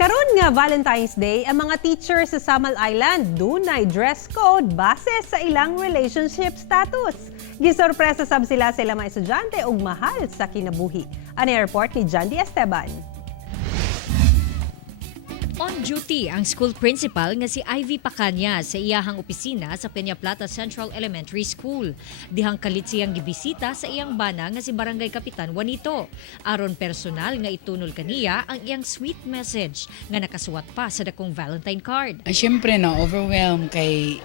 Karon nga Valentine's Day, ang mga teachers sa Samal Island dunay dress code base sa ilang relationship status. Gisorpresa sab sila sa ilang mga estudyante ug mahal sa kinabuhi. Ani report ni Jandy Esteban. On duty ang school principal nga si Ivy Pacanya sa iyahang opisina sa Peña Plata Central Elementary School. Dihang kalit siyang gibisita sa iyang bana nga si Barangay Kapitan Juanito. Aron personal nga itunol kaniya ang iyang sweet message nga nakasuwat pa sa dakong Valentine card. Siyempre na overwhelmed kay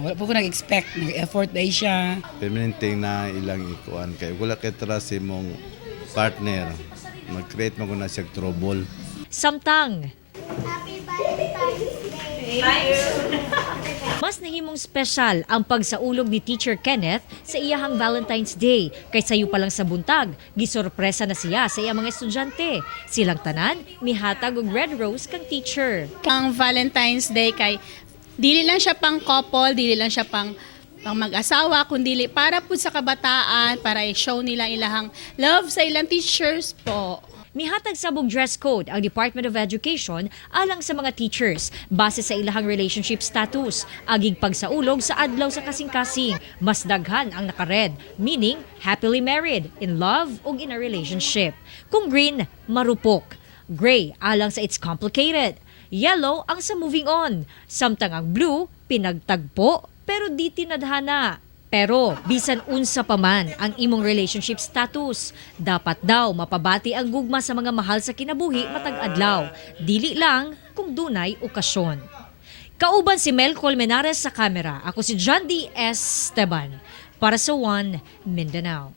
wala po ko nag-expect, nag-effort na siya. Permanenteng na ilang ikuan kay wala kay trust imong partner. Mag-create mo ko na siya trouble. Samtang mas nahimong special ang pagsaulog ni Teacher Kenneth sa iyahang Valentine's Day. Kay sayo pa lang sa buntag, gisorpresa na siya sa iyang mga estudyante. Silang tanan, mihatag og red rose kang teacher. Ang Valentine's Day kay dili lang siya pang couple, dili lang siya pang mag-asawa, kundi para po sa kabataan, para i-show nila ilahang love sa ilang teachers po. Mihatag sabog dress code ang Department of Education alang sa mga teachers base sa ilahang relationship status. Agig pagsaulog sa adlaw sa kasing-kasing, mas daghan ang naka-red, meaning happily married, in love o in a relationship. Kung green, marupok. Gray, alang sa it's complicated. Yellow ang sa moving on. Samtang ang blue, pinagtagpo pero di tinadhana. Pero bisan unsa pa man ang imong relationship status, dapat daw mapabati ang gugma sa mga mahal sa kinabuhi matag adlaw. Dili lang kung dunay okasyon. Kauban si Mel Colmenares sa kamera. Ako si Jandy Esteban para sa One Mindanao.